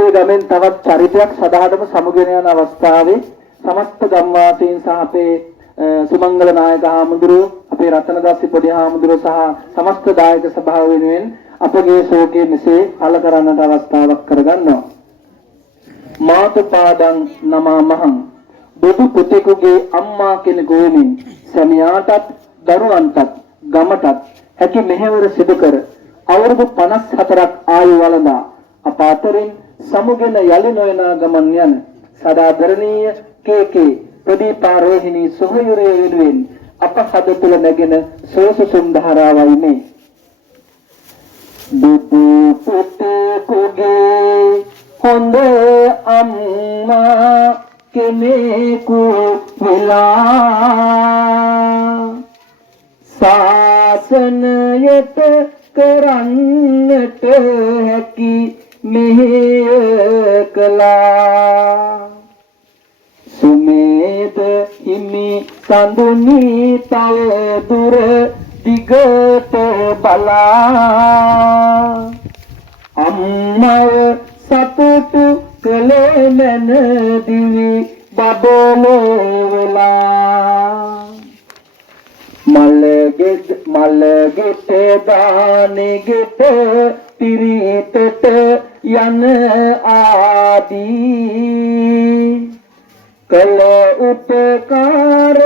අපේ ගමෙන් තවත් චරිතයක් සදාහටම සමුගෙන යන අවස්ථාවේ සමස්ත ගම්වාසීන් සහ අපේ සුමංගල නායක හාමුදුරුවෝ අපේ රතනදාස පොඩි හාමුදුරුවෝ සහ සමස්ත දායක සභාව වෙනුවෙන් අපගේ ශෝකය මෙසේ පළ කරන්නට අවස්ථාවක් කරගන්නවා. මාතු පාදං නමාමහං බුදු පුතෙකුගේ අම්මා කෙනෙකු වෙමින් සැමියාටත් දරුවන්ටත් ගමටත් හැකි මෙහෙවර සිදු කර අවුරුදු 54ක් ආයු වළඳා අප අතරින් සමුගෙන යලි නොයනා ගමන් යන සදාදරණීය කේ ප්‍රදීපා රෝහිණී සොහොයුරේ වෙනුවෙන් අප හද තුළ නැගෙන සෝසුසුම් ධාරාවයි මේ. බුදු පුතෙකුගේ හොඳ අම්මා කෙනෙකු වෙලා සාසනයට කරන්නට හැකි මෙහෙය කළා. සුමේද හිමි සඳුනි තව දුර දිගට බලා අම්මව සතුටු කළේ මන දිවි බබලෝවලා මල්ගෙට දානෙගෙට පිරිතට යන ආදී කළ උපකාර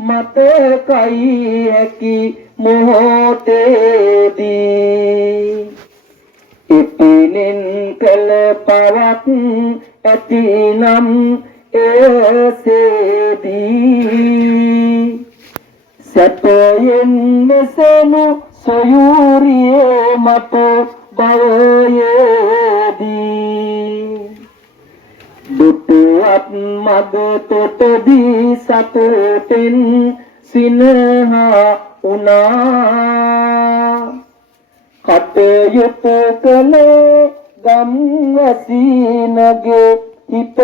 මතකයි හැකි මොහොතේදී ඉතිනින් කළ පවක් ඇතිනම් එසේදී සැපයෙන් මෙසෙනු සොයුරියේ මත භවයේදී දුටුවත් මග තොටදී සතුටෙන් සිනහා උනා කටයුතු කළේ ගම්වැසිනගේ හිතද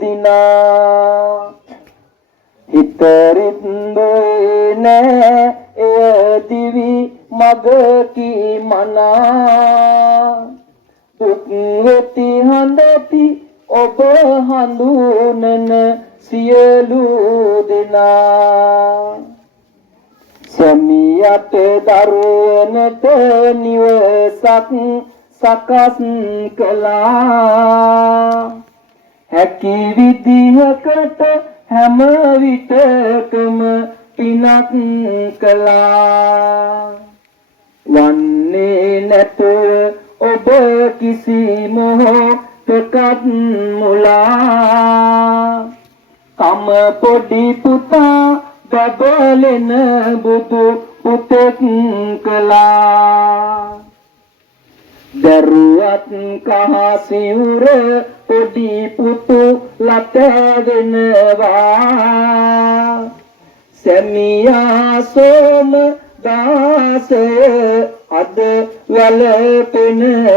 දිනා හිතරින්දේ නෑ එය දිවි මගකි මනා දුක් වෙති හඬති ඔබ හඳුනන සියලු දෙනා සැමියට දරුවනට නිවසක් සකස් කළා හැකි විදිහකට හැම විටකම පිනක් කළා වන්නේ නැතුව ඔබ කිසි මොහොතකත් මුලා කම පොඩි පුතා බබලෙන බුදු පුතෙක් කළා දරුවත් කහ සිවුර පොඩි පුතු ලතවෙනවා සැමියා සෝම දාසය අද වැළපෙනවා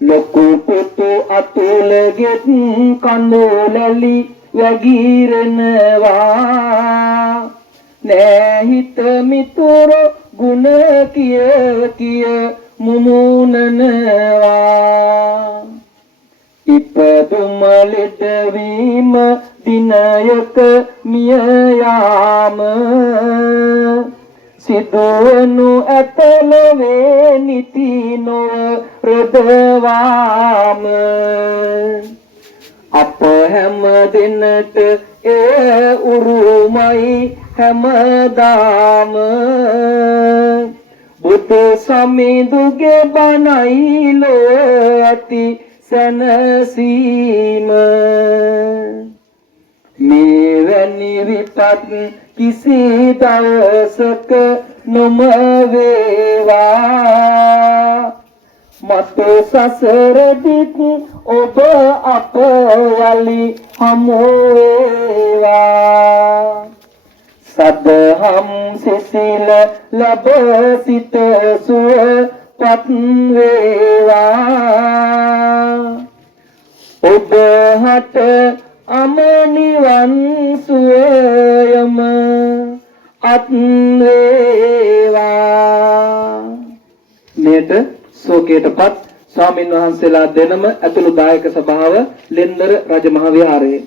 ලොකු පුතු අතුලගෙත් කඳුලලි වැගිරෙනවා නෑ හිත මිතුරු ගුණ කිය මුමුණනවා ඉපදුම ලෙඩවීම දිනයක මිය යාම සිදුවනු ඇතලවේ නිති නොරදවාම අප හැම දිනට ඒ උරුමයි හැමදාම බුදු සමිඳුගේ බණයි ලෝ ඇති සැනසීම මෙවැනි විපත් කිසි දවසක නොම වේවා මතු සසර දික් ඔබ අප යලි හමු වේවා සදහම් සිසිල ලබ සිත සුවපත් වේවා ඔබ හට අමනිවන් සුවයම අත් වේවා මෙයට ශෝකයටපත් ස්වාමින් වහන්සේලා දෙනම ඇතුළු දායක සභාව ලෙන්දර රජ මහ විහාරයේ